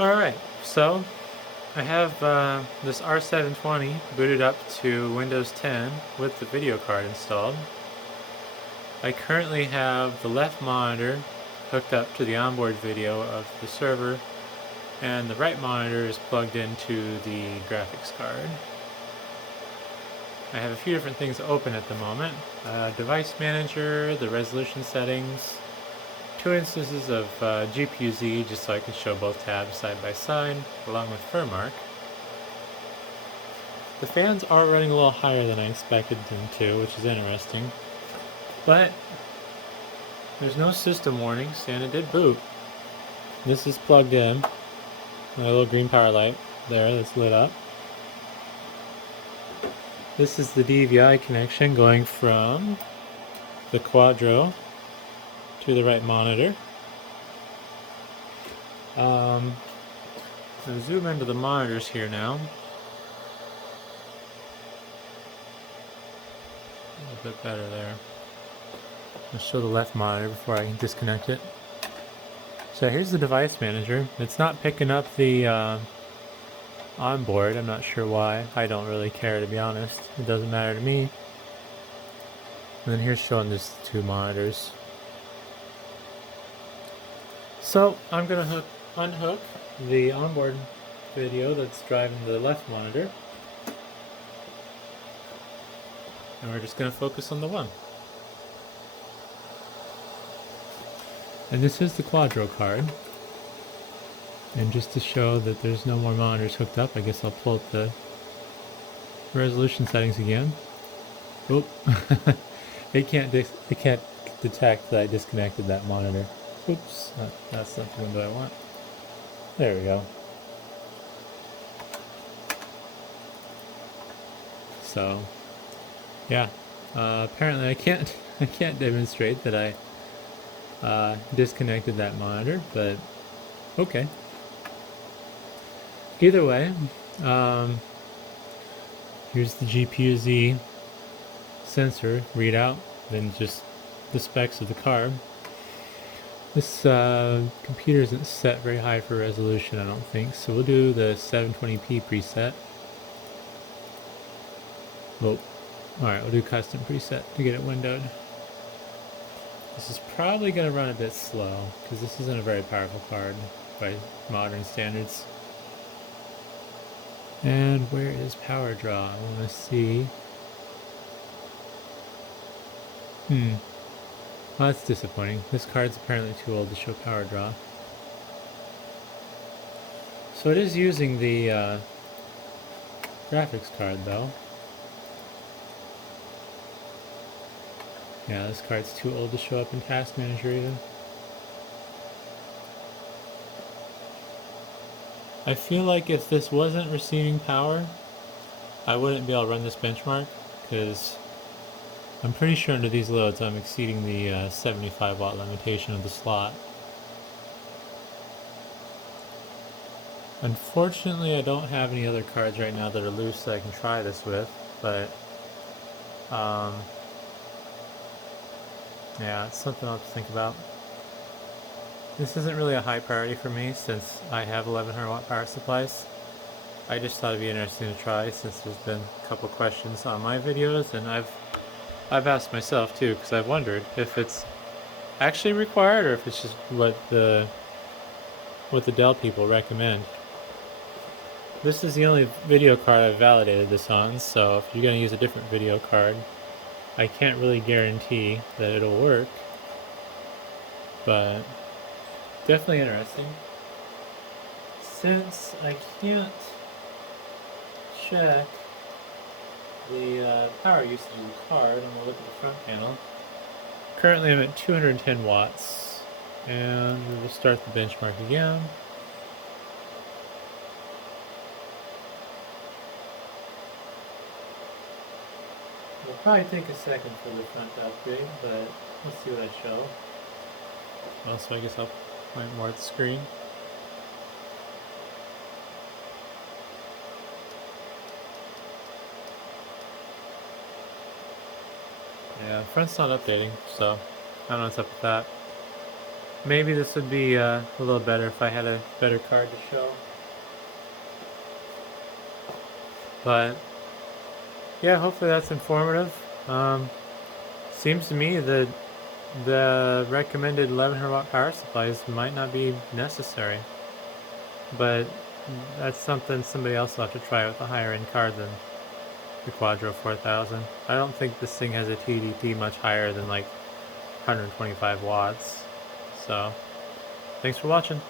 Alright, so I have this R720 booted up to Windows 10 with the video card installed. I currently have the left monitor hooked up to the onboard video of the server, and the right monitor is plugged into the graphics card. I have a few different things open at the moment. Device Manager, the resolution settings, 2 instances of GPU-Z just so I can show both tabs side by side, along with Furmark. The fans are running a little higher than I expected them to, which is interesting. But there's no system warnings, and it did boot. This is plugged in. My little green power light there that's lit up. This is the DVI connection going from the Quadro to the right monitor. I'll zoom into the monitors here now. A little bit better there. I'll show the left monitor before I can disconnect it. So here's the device manager. It's not picking up the onboard. I'm not sure why. I don't really care, to be honest. It doesn't matter to me. And then here's showing just 2 monitors. So I'm going to unhook the onboard video that's driving the left monitor. And we're just going to focus on the one. And this is the Quadro card. And just to show that there's no more monitors hooked up, I guess I'll pull up the resolution settings again. Oop. it can't detect that I disconnected that monitor. Oops, that's not the window I want. There we go. So, yeah. Apparently I can't demonstrate that I disconnected that monitor, but okay. Either way, here's the GPU-Z sensor readout, then just the specs of the card. This computer isn't set very high for resolution, I don't think, so we'll do the 720p preset. Oh, alright, we'll do custom preset to get it windowed. This is probably going to run a bit slow, because this isn't a very powerful card by modern standards. And where is power draw? I want to see. Well, that's disappointing. This card's apparently too old to show power draw. So it is using the graphics card though. Yeah, this card's too old to show up in Task Manager even. I feel like if this wasn't receiving power, I wouldn't be able to run this benchmark, because I'm pretty sure under these loads I'm exceeding the 75 watt limitation of the slot. Unfortunately, I don't have any other cards right now that are loose that I can try this with, but yeah, it's something I'll have to think about. This isn't really a high priority for me since I have 1100 watt power supplies. I just thought it'd be interesting to try since there's been a couple questions on my videos, and I've asked myself too, because I've wondered if it's actually required or if it's just what the Dell people recommend. This is the only video card I've validated this on, so if you're going to use a different video card, I can't really guarantee that it'll work, but definitely interesting. Since I can't check the power usage of the card, I'm going to look at the front panel. Currently I'm at 210 watts, and we will start the benchmark again. It'll probably take a second for the front to upgrade, but let's see what I show. Also, I guess I'll point more at the screen. Yeah, front's not updating, so I don't know what's up with that. maybe this would be a little better if I had a better card to show. But yeah, hopefully that's informative. Seems to me that the recommended 1100 watt power supplies might not be necessary, but that's something somebody else will have to try with a higher end card than the Quadro 4000. I don't think this thing has a TDP much higher than like 125 watts. So, thanks for watching.